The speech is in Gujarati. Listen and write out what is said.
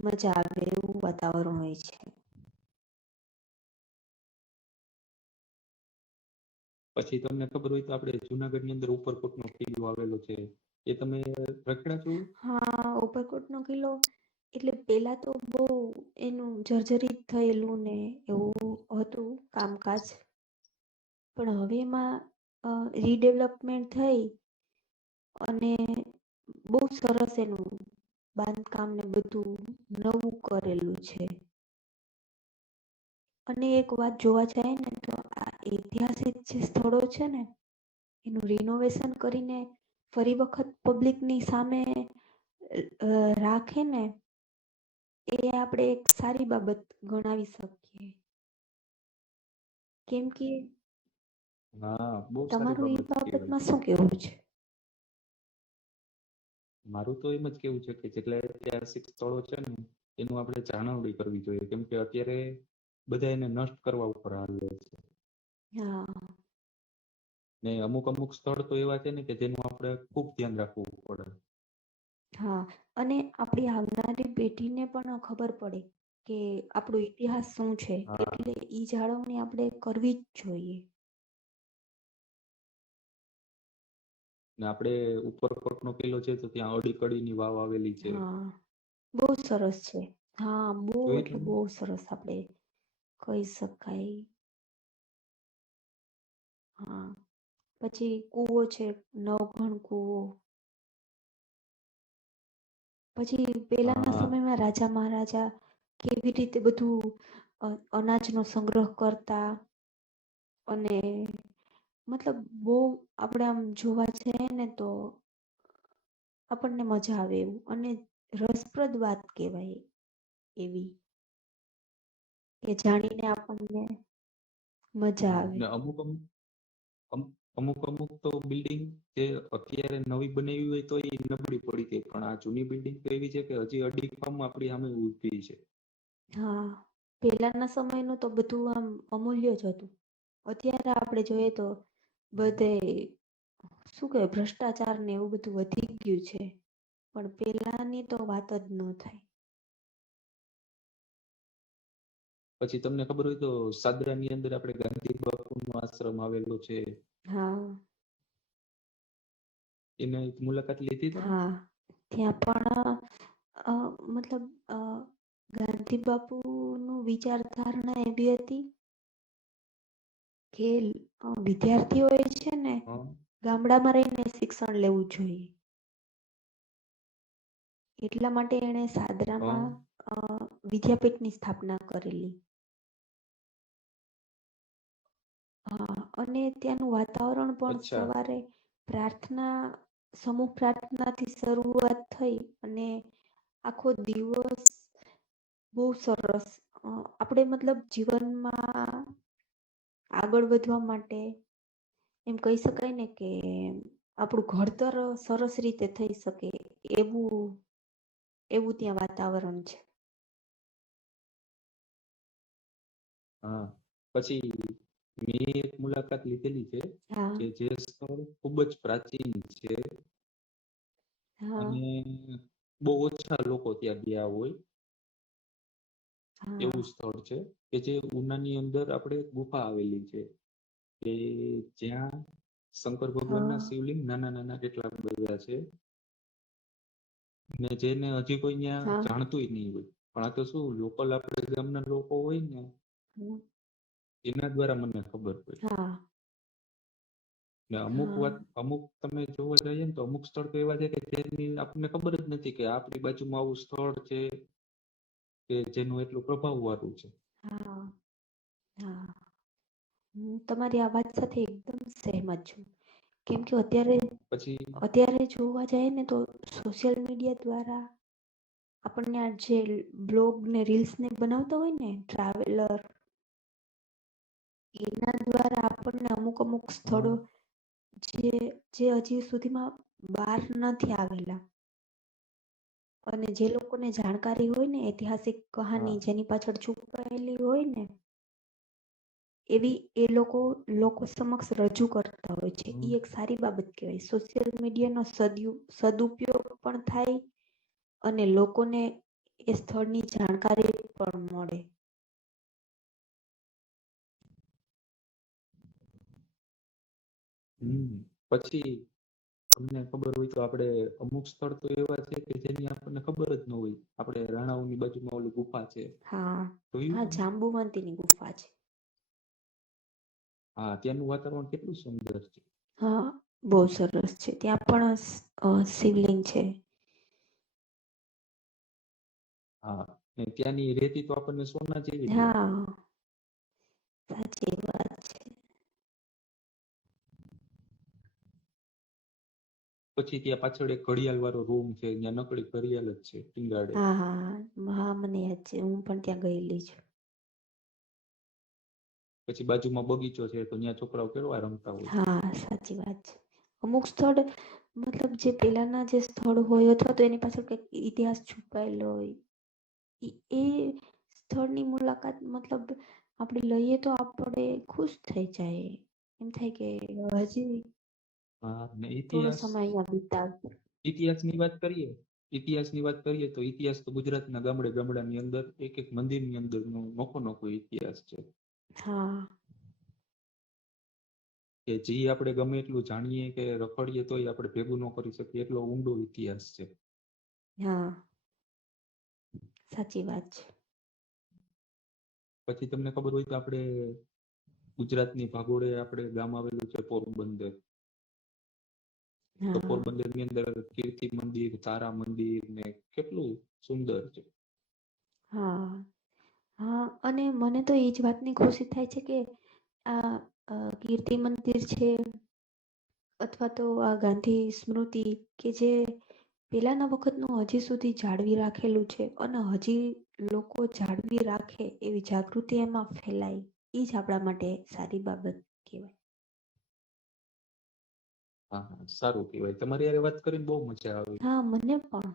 મજા આવે એવું વાતાવરણ હોય છે. પછી તમને ખબર હોય તો આપણે જુનાગઢની અંદર ઉપરકોટનો કિલ્લો આવેલો છે, એ તમે રખડ્યા છો? હા, ઉપરકોટનો કિલ્લો એટલે પેલા તો બહુ એનું જર્જરિત થયેલું ને એવું હતું કામકાજ, પણ હવે એમાં રીડેવલપમેન્ટ થઈ અને બહુ સરસ એનું બાંધકામ ને બધું નવું કરેલું છે. અને એક વાત જોવા જાય ને તો આ ઐતિહાસિક જે સ્થળો છે ને એનું રિનોવેશન કરીને ફરી વખત પબ્લિકની સામે રાખે ને એ આપણે એક સારી બાબત ગણાવી શકીએ. કેમ કે હા, બહુ સારી તમારું એ બાબત કહેવાય. બાબતમાં શું કેવું છે? મારું તો એમ જ કેવું છે કે જેટલા ઐતિહાસિક સ્થળો છે ને એનું આપણે જાળવણી કરવી જોઈએ, કેમ કે અત્યારે બધા એને નષ્ટ કરવા ઉપર હાલે છે. હા, ને અમુક અમુક સ્થળ તો એવા છે ને કે જેનું આપણે ખૂબ ધ્યાન રાખવું પડે. હા, અને આપણી આવનારી પેઢીને પણ ખબર પડે કે આપણો ઇતિહાસ શું છે, હા, એટલે ઈ જાળવણી આપણે કરવી જ જોઈએ. ને આપણે ઉપરકોટનો કિલ્લો છે તો ત્યાં અડીકડીની વાવ આવેલી છે. હા, બહુ સરસ છે. હા, બહુ જોઈ એટલે તમે? બહુ સરસ આપણે કહી શકાય. હા, પછી કૂવો છે, નવઘણ કૂવો. પછી પેલાના હા, સમયમાં રાજા મહારાજા કેવી રીતે બધું અનાજનો સંગ્રહ કરતા અને મતલબ બહુ આપણે આમ જોવા જઈએ ને તો આપણને મજા આવે એવું અને રસપ્રદ વાત કહેવાય એવી કે જાણીને આપણને મજા હા. આવે. ને અમુક અમુક તો બિલ્ડિંગ જે અત્યારે નવી બનાવી હોય તો એ નબળી પડી ગઈ, પણ આ જૂની બિલ્ડિંગ તો એવી છે કે હજી અડીખમ આપણી સામે ઊભી છે. હા, પહેલાના સમયનું તો બધું આમ અમૂલ્ય જ હતું. અત્યારે આપણે જોઈએ તો બધે શું કહેવાય ભ્રષ્ટાચાર ને એવું બધું વધી ગયું છે. પણ પેલાની તો વાત જ ન થાય. પછી તમને ખબર હોય તો સાદરાની અંદર આપણે ગાંધી બાપુનો આશ્રમ આવેલો છે. હા, એને એક મુલાકાત લીધી તમે? હા, ત્યાં પણ મતલબ ગાંધી બાપુનું વિચારધારણા એવી હતી કે વિદ્યાર્થીઓએ છે ને હા, ગામડામાં રહીને શિક્ષણ લેવું જોઈએ. એટલા માટે એણે હા, સાદરામાં વિદ્યાપીઠની સ્થાપના કરેલી. હા, અને ત્યાંનું વાતાવરણ પણ અચ્છા. સવારે પ્રાર્થના સમૂહ પ્રાર્થનાથી શરૂઆત થઈ અને આખો દિવસ બહુ સરસ આપણે મતલબ જીવનમાં આગળ વધવા માટે એમ કહી શકાય ને કે આપણું ઘડતર સરસ રીતે થઈ શકે એવું ત્યાં વાતાવરણ છે. હા, પછી મેં એક મુલાકાત લીધેલી છે હા, કે જે સ્થળ ખૂબ જ પ્રાચીન છે હા, અને બહુ ઓછા લોકો ત્યાં ગયા હોય હા, એવું સ્થળ છે કે જે ઉનાની અંદર આપણે ગુફા આવેલી છે કે જ્યાં શંકર ભગવાનના હા, શિવલિંગ નાના નાના કેટલાક બધા છે. ને જેને હજી કોઈ ત્યાં હા, જાણતું નહીં હોય, પણ આ તો શું લોકલ આપણે ગામના લોકો હોય ને હમ, એના દ્વારા મને ખબર પડી. હા, ને અમુક હા, વાત અમુક તમે જોવા જઈએ ને તો અમુક સ્થળ તો એવા છે કે જેની આપણને ખબર જ નથી કે આપણી બાજુમાં આવું સ્થળ છે કે જેનું એટલું પ્રભાવ વાળું છે. હા, હા. હું તમારી આ વાત સાથે એકદમ સહેમત છું. કેમ કે પછી અત્યારે જોવા જાય ને તો સોશિયલ મીડિયા દ્વારા આપણને આ જે બ્લોગ ને રીલ્સ ને બનાવતા હોય ને ટ્રાવેલર એના દ્વારા આપણને અમુક સ્થળો હા, જે હજી સુધીમાં બહાર નથી આવેલા અને જે લોકોને જાણકારી હોય ને ઐતિહાસિક હા, કહાની જેની પાછળ છુપાયેલી હોય ને એવી એ લોકો સમક્ષ રજૂ કરતા હોય છે. હમ, એક સારી બાબત કહેવાય. સોશિયલ મીડિયાનો સદુપયોગ પણ થાય અને લોકોને એ સ્થળની જાણકારી પણ મળે. પછી તમને ખબર હોય તો આપણે અમુક સ્થળ તો એવા છે કે જેની આપણને ખબર જ ન હોય. આપણે રાણાઓની બાજુમાં ઓલી ગુફા છે, હા જોયું હા, તમે? જાંબુવંતીની ગુફા છે. હા, ત્યાંનું વાતાવરણ કેટલું સુંદર છે. હા, બહુ સરસ છે. ત્યાં પણ શિવલિંગ છે. હા, ને ત્યાંની રેતી તો આપણને સોના જેવી જ લાગે. હા, સાચી વાત છે. પછી ત્યાં પાછળ એક ઘડિયાળ વાળો રૂમ છે, ત્યાં નકળી ઘડિયાળ જ છે ટીંગાડે. હા હા હા, મને યાદ છે. હું પણ ત્યાં ગયેલી છું. પછી બાજુમાં બગીચો છે, તો ત્યાં છોકરાઓ કેવા રમતા હોય. હા, સાચી વાત છે. અમુક સ્થળ મતલબ જે પેલાના જે સ્થળ હોય અથવા તો એની પાછળ કંઈક ઇતિહાસ છુપાયેલો હોય, એ સ્થળની મુલાકાત મતલબ આપણે લઈએ તો આપણે ખુશ થઈ જાય. એમ થાય કે હજી હા, ને થોડો સમય અહીંયા વિતાવ. ઇતિહાસની વાત કરીએ. ઇતિહાસની વાત કરીએ તો ઇતિહાસ તો ગુજરાતના ગામડાની અંદર એક મંદિરની અંદર નો નોખો ઇતિહાસ છે. હા કે જે આપણે ગમે એટલું જાણીએ કે રખડીએ તોય આપણે ભેગું ન કરી શકીએ, એટલો ઊંડો ઇતિહાસ છે. હા, સાચી વાત છે. પછી તમને ખબર હોય તો આપણે ગુજરાતની ભાગોળે આપણે ગામ આવેલું છે પોરબંદર. તો હા પોરબંદર ની અંદર કીર્તિ મંદિર, તારા મંદિર ને કેટલું સુંદર છે. હા હા, અને મને તો એ જ વાતની ખુશી થાય છે કે આ કીર્તિ મંદિર છે અથવા તો આ ગાંધી સ્મૃતિ કે જે પેલાના વખતનું હજી સુધી જાળવી રાખેલું છે, અને હજી લોકો જાળવી રાખે એવી જાગૃતિ એમાં ફેલાય, એ જ આપણા માટે સારી બાબત કહેવાય. હા હા, સારું કહેવાય. તમારી હારે વાત કરીને બહુ મજા આવી. હા, મને પણ.